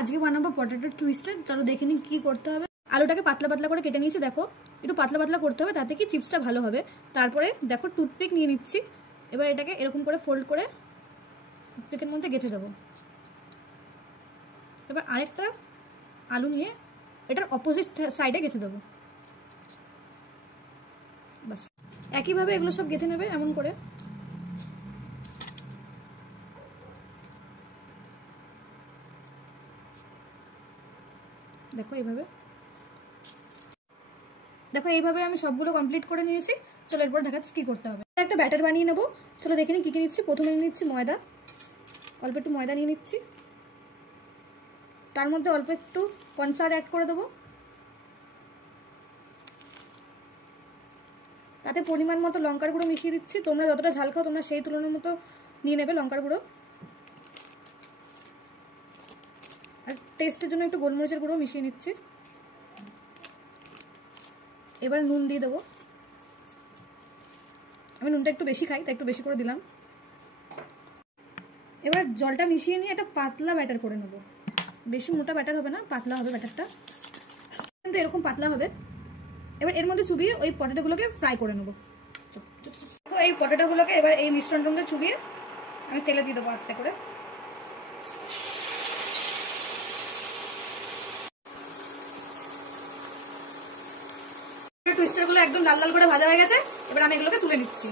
আজকে বানাবো potato twister. চলো দেখে নিই কি করতে হবে। আলুটাকে পাতলা পাতলা করে কেটে নিয়েছি, দেখো একটু পাতলা পাতলা করতে হবে, তাতে কি চিপসটা ভালো হবে। তারপরে দেখো টুথপিক নিয়ে নিচ্ছি, এবার এটাকে এরকম করে ফোল্ড করে টুথপিকের মধ্যে গেঁথে দেবো। এবার আরেকটা আলু নিয়ে এটার অপোজিট সাইডে গেঁথে দেবো। বাস একইভাবে এগুলো সব গেঁথে নেবে এমন করে। দেখো এইভাবে আমি সবগুলো কমপ্লিট করে নিয়েছি। চলো এরপর দেখাচ্ছি কি করতে হবে। একটা ব্যাটার বানিয়ে নেবো। চলো দেখে নিই কি কি নিচ্ছি। প্রথমে নিয়ে নিচ্ছি ময়দা, অল্প একটু ময়দা নিয়ে নিচ্ছি। তার মধ্যে অল্প একটু কর্নফ্লাওয়ার অ্যাড করে দেবো। তাতে পরিমাণ মতো লঙ্কার গুঁড়ো মিশিয়ে দিচ্ছি। তোমরা যতটা ঝাল খাও তোমরা সেই তুলনার মতো নিয়ে নেবে লঙ্কার গুঁড়ো। আর টেস্টের জন্য একটু গোলমরিচের গুঁড়ো মিশিয়ে নিচ্ছি। এবার নুন দিয়ে দেবো। আমি নুনটা একটু বেশি খাই, তাই একটু বেশি করে দিলাম। এবার জলটা মিশিয়ে নিয়ে একটা পাতলা ব্যাটার করে নেবো। বেশি মোটা ব্যাটার হবে না, পাতলা হবে ব্যাটারটা, কিন্তু এরকম পাতলা হবে। এবার এর মধ্যে চুবিয়ে ওই পটেটোগুলোকে ফ্রাই করে নেবো। এই পটেটোগুলোকে এবার এই মিশ্রণটার মধ্যে চুবিয়ে আমি তেলে দিয়ে দেবো আস্তে করে। টুইস্টারগুলো একদম লাল লাল করে ভাজা হয়ে গেছে। এবার আমি এগুলোকে তুলে নিচ্ছি।